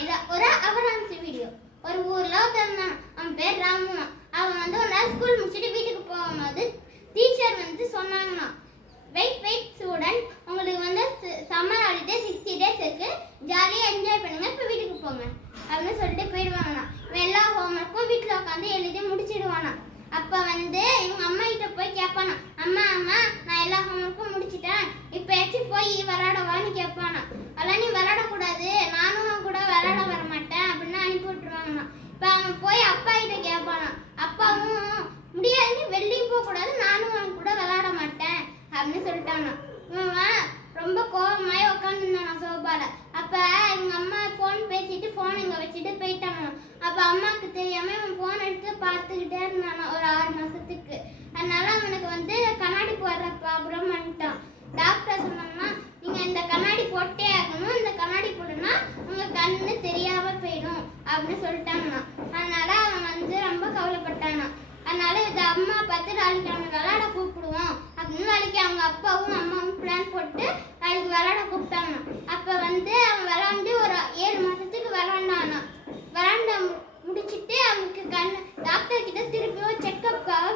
இது ஒரு அவரான்சி வீடியோ. ஒரு ஊர்ல ஒருத்தன் அவன் பேர் ராமு. அவன் வந்து ஒரு நாள் ஸ்கூல் முடிச்சுட்டு வீட்டுக்கு போகும்போது டீச்சர் வந்து சொன்னாங்கன்னா, வெயிட் ஸ்டூடெண்ட், உங்களுக்கு வந்து சம்மர் ஹாலிடே 60 டேஸ் இருக்கு, ஜாலியாக என்ஜாய் பண்ணுங்க, இப்போ வீட்டுக்கு போங்க அப்படின்னு சொல்லிட்டு போயிடுவாங்கண்ணா. எல்லா ஹோம்ஒர்க்கும் வீட்டில் உட்காந்து எழுதி முடிச்சிடுவானா. அப்போ வந்து எங்கள் அம்மா கிட்ட போய் கேட்பானா, அம்மா நான் எல்லா ஹோம்ஒர்க்கும் முடிச்சிட்டேன், இப்போ ஏதாச்சும் போய் விளையாடவான்னு கேட்பானா. அதெல்லாம் நீ விளையாடக்கூடாது, நானும் அவன் கூட விளையாட வர மாட்டேன் அப்படின்னு அனுப்பி விட்டுருவாங்கண்ணா. இப்போ அவன் போய் அப்பா கிட்ட கேட்பானா. அப்பாவும் முடியாது, வெளியும் போகக்கூடாது, நானும் அவன் கூட விளையாட மாட்டேன் அப்படின்னு சொல்லிட்டானா. இவன் ரொம்ப கோபமாயி உட்காந்துருந்தானா சோபால. அப்ப எங்க அம்மா போன் பேசிட்டு போன் இங்க வச்சுட்டு போயிட்டாங்க. அப்ப அம்மாவுக்கு தெரியாம இவன் போன் எடுத்து பார்த்துக்கிட்டே இருந்தானா ஒரு 6 மாசத்துக்கு. அதனால அவனுக்கு வந்து கண்ணாடி போடுற ப்ராப்ளம் வந்துட்டான். டாக்டர் சொன்னாங்கன்னா, நீங்க இந்த கண்ணாடி போட்டே ஆகணும், இந்த கண்ணாடி போடுனா உங்க கண்ணு தெரியாம போயிடும் அப்படின்னு சொல்லிட்டாங்கண்ணா. அதனால அவன் வந்து ரொம்ப கவலைப்பட்டானா. அதனால இந்த அம்மா பார்த்து நாளைக்கு அவனை விளையாட கூப்பிடுவோம் அப்படின்னு நாளைக்கு அவங்க அப்பாவும் அம்மாவும் பிளான் போட்டு நாளைக்கு விளையாட கூப்பிட்டாங்க. அப்ப வந்து அவன் விளையாண்டு ஒரு 7 மாசத்துக்கு விளையாண்டானா. விளையாண்ட முடிச்சுட்டு அவனுக்கு டாக்டர் கிட்ட திருப்பியும் செக்கப்காக